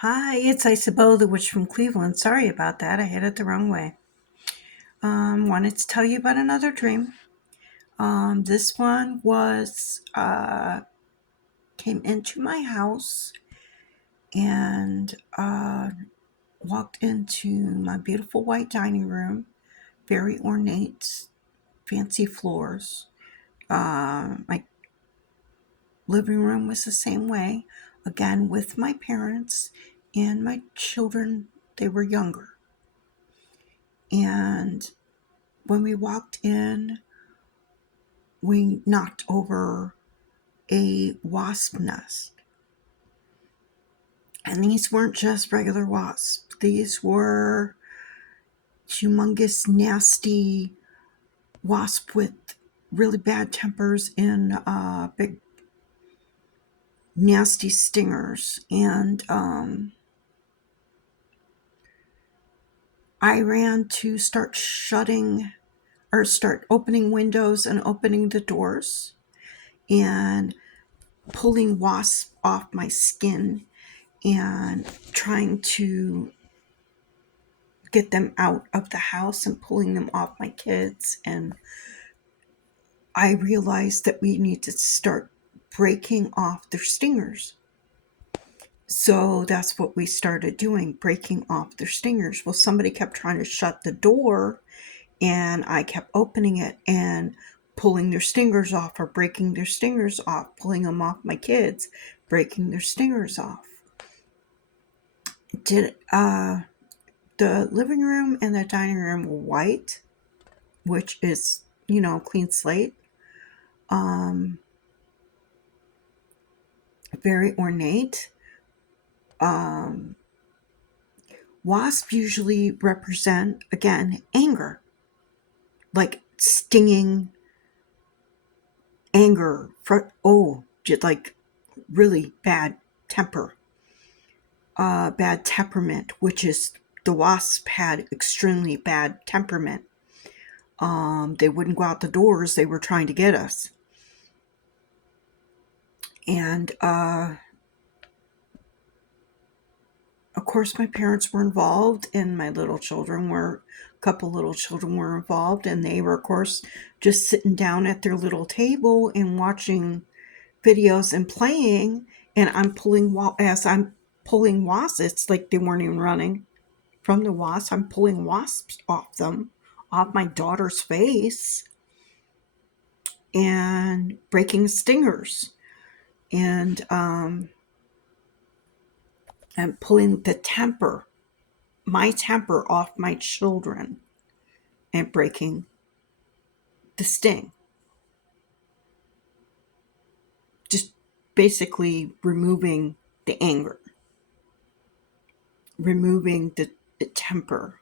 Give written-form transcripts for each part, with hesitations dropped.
Hi, it's Isabel, the witch from Cleveland. Sorry about that. I hit it the wrong way. Wanted to tell you about another dream. This one was came into my house and walked into my beautiful white dining room, very ornate, fancy floors. My living room was the same way, again with my parents and my children. They were younger, and when we walked in, we knocked over a wasp nest. And these weren't just regular wasps, these were humongous, nasty wasps with really bad tempers and big, nasty stingers. And I ran to start opening windows and opening the doors and pulling wasps off my skin and trying to get them out of the house and pulling them off my kids. And I realized that we need to start breaking off their stingers. So that's what we started doing, breaking off their stingers. Well, somebody kept trying to shut the door, and I kept opening it and pulling their stingers off or breaking their stingers off, pulling them off my kids, breaking their stingers off. Did The living room and the dining room were white, which is, clean slate. Um, Very ornate. Um, Wasps usually represent, again, anger, like stinging anger, just like really bad temper, bad temperament, which is the wasp had extremely bad temperament. They wouldn't go out the doors, they were trying to get us. And of course, my parents were involved, and a couple little children were involved, and they were, of course, just sitting down at their little table and watching videos and playing. And as I'm pulling wasps, it's like they weren't even running from the wasps. I'm pulling wasps off my daughter's face, and breaking stingers, and and pulling my temper off my children, and breaking the sting. Just basically removing the anger, removing the temper,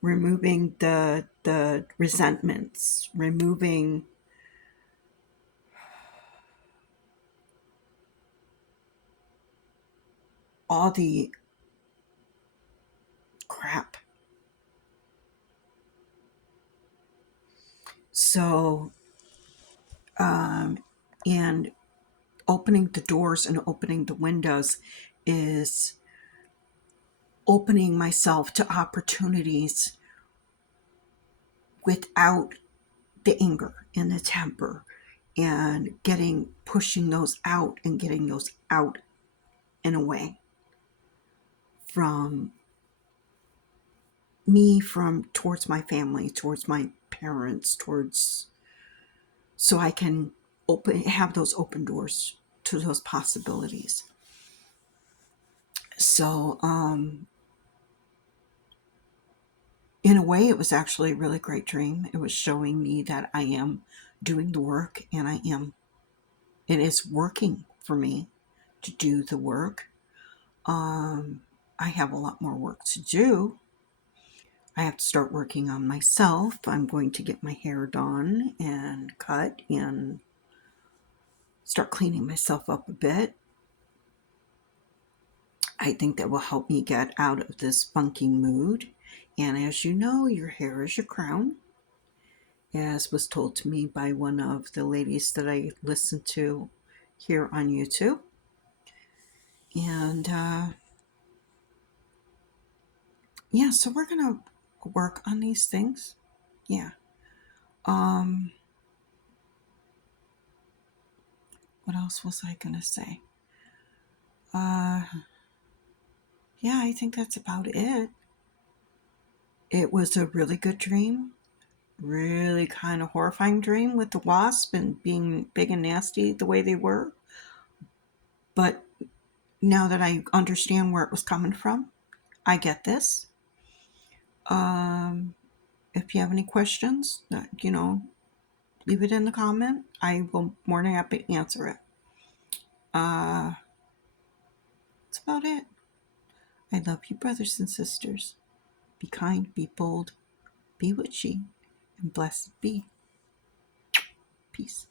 removing the resentments, removing all the crap. So, and opening the doors and opening the windows is opening myself to opportunities without the anger and the temper, and pushing those out and getting those out in a way from me, from towards my family, towards my parents, so I can have those open doors to those possibilities. So in a way, it was actually a really great dream. It was showing me that I am doing the work, and it is working for me to do the work. I have a lot more work to do. I have to start working on myself. I'm going to get my hair done and cut and start cleaning myself up a bit. I think that will help me get out of this funky mood. And as you know, your hair is your crown, as was told to me by one of the ladies that I listen to here on YouTube. And yeah, so we're gonna work on these things. Yeah. Um, what else was I gonna say? Uh, yeah, I think that's about it. It was a really good dream, really kind of horrifying dream with the wasp and being big and nasty the way they were. But now that I understand where it was coming from, I get this. Um, if you have any questions, leave it in the comment. I will more than happy to answer it. Uh, that's about it. I love you, brothers and sisters. Be kind, be bold, be witchy, and blessed be. Peace.